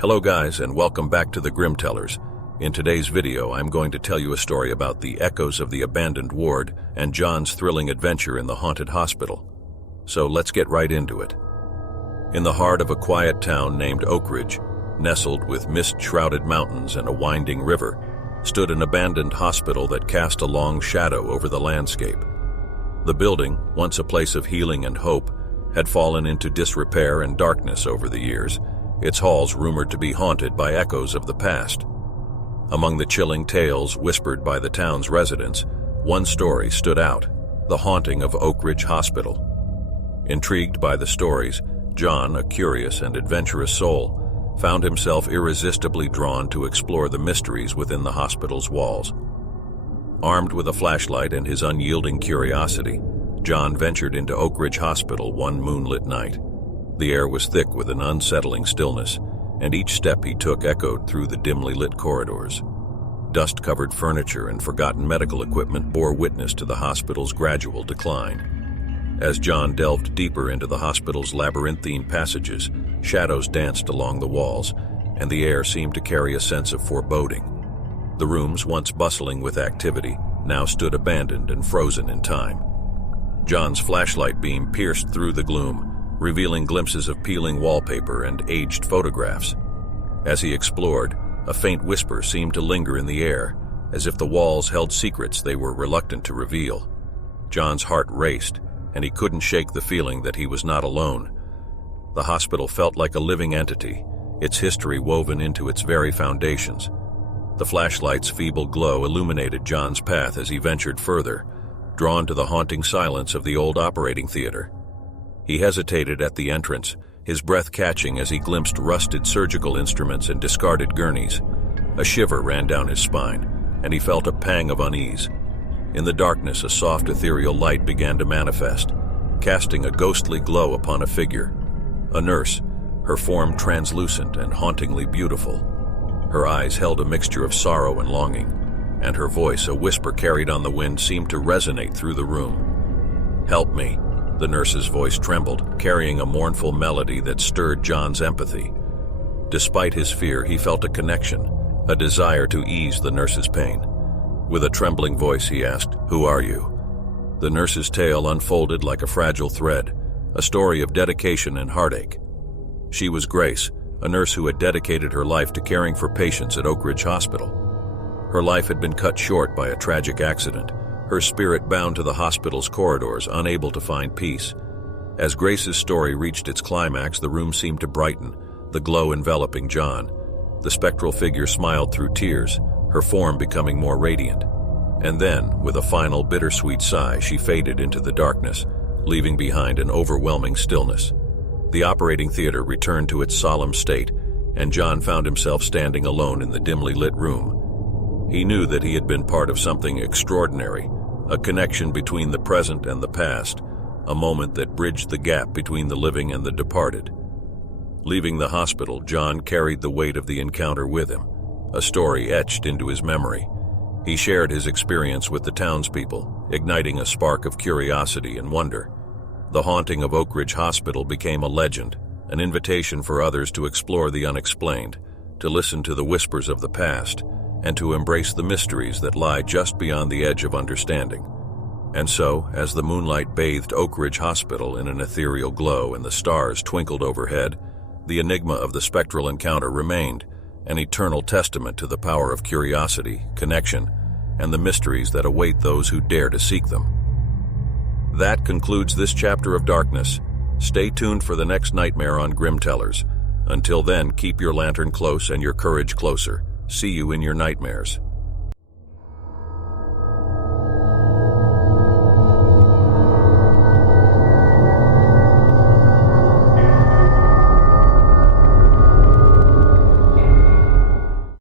Hello guys, and welcome back to the Grim Tellers. In today's video, I'm going to tell you a story about the echoes of the abandoned ward and John's thrilling adventure in the haunted hospital. So let's get right into it. In the heart of a quiet town named Oak Ridge, nestled with mist-shrouded mountains and a winding river, stood an abandoned hospital that cast a long shadow over the landscape. The building, once a place of healing and hope, had fallen into disrepair and darkness over the years, its halls rumored to be haunted by echoes of the past. Among the chilling tales whispered by the town's residents, one story stood out: the haunting of Oak Ridge Hospital. Intrigued by the stories, John, a curious and adventurous soul, found himself irresistibly drawn to explore the mysteries within the hospital's walls. Armed with a flashlight and his unyielding curiosity, John ventured into Oak Ridge Hospital one moonlit night. The air was thick with an unsettling stillness, and each step he took echoed through the dimly lit corridors. Dust-covered furniture and forgotten medical equipment bore witness to the hospital's gradual decline. As John delved deeper into the hospital's labyrinthine passages, shadows danced along the walls, and the air seemed to carry a sense of foreboding. The rooms, once bustling with activity, now stood abandoned and frozen in time. John's flashlight beam pierced through the gloom, revealing glimpses of peeling wallpaper and aged photographs. As he explored, a faint whisper seemed to linger in the air, as if the walls held secrets they were reluctant to reveal. John's heart raced, and he couldn't shake the feeling that he was not alone. The hospital felt like a living entity, its history woven into its very foundations. The flashlight's feeble glow illuminated John's path as he ventured further, drawn to the haunting silence of the old operating theater. He hesitated at the entrance, his breath catching as he glimpsed rusted surgical instruments and discarded gurneys. A shiver ran down his spine, and he felt a pang of unease. In the darkness, a soft ethereal light began to manifest, casting a ghostly glow upon a figure. A nurse, her form translucent and hauntingly beautiful. Her eyes held a mixture of sorrow and longing, and her voice, a whisper carried on the wind, seemed to resonate through the room. "Help me." The nurse's voice trembled, carrying a mournful melody that stirred John's empathy. Despite his fear, he felt a connection, a desire to ease the nurse's pain. With a trembling voice, he asked, "Who are you?" The nurse's tale unfolded like a fragile thread, a story of dedication and heartache. She was Grace, a nurse who had dedicated her life to caring for patients at Oak Ridge Hospital. Her life had been cut short by a tragic accident, her spirit bound to the hospital's corridors, unable to find peace. As Grace's story reached its climax, the room seemed to brighten, the glow enveloping John. The spectral figure smiled through tears, her form becoming more radiant. And then, with a final bittersweet sigh, she faded into the darkness, leaving behind an overwhelming stillness. The operating theater returned to its solemn state, and John found himself standing alone in the dimly lit room. He knew that he had been part of something extraordinary, a connection between the present and the past, a moment that bridged the gap between the living and the departed. Leaving the hospital, John carried the weight of the encounter with him, a story etched into his memory. He shared his experience with the townspeople, igniting a spark of curiosity and wonder. The haunting of Oak Ridge Hospital became a legend, an invitation for others to explore the unexplained, to listen to the whispers of the past, and to embrace the mysteries that lie just beyond the edge of understanding. And so, as the moonlight bathed Oak Ridge Hospital in an ethereal glow and the stars twinkled overhead, the enigma of the spectral encounter remained, an eternal testament to the power of curiosity, connection, and the mysteries that await those who dare to seek them. That concludes this chapter of darkness. Stay tuned for the next nightmare on Grim Tellers. Until then, keep your lantern close and your courage closer. See you in your nightmares.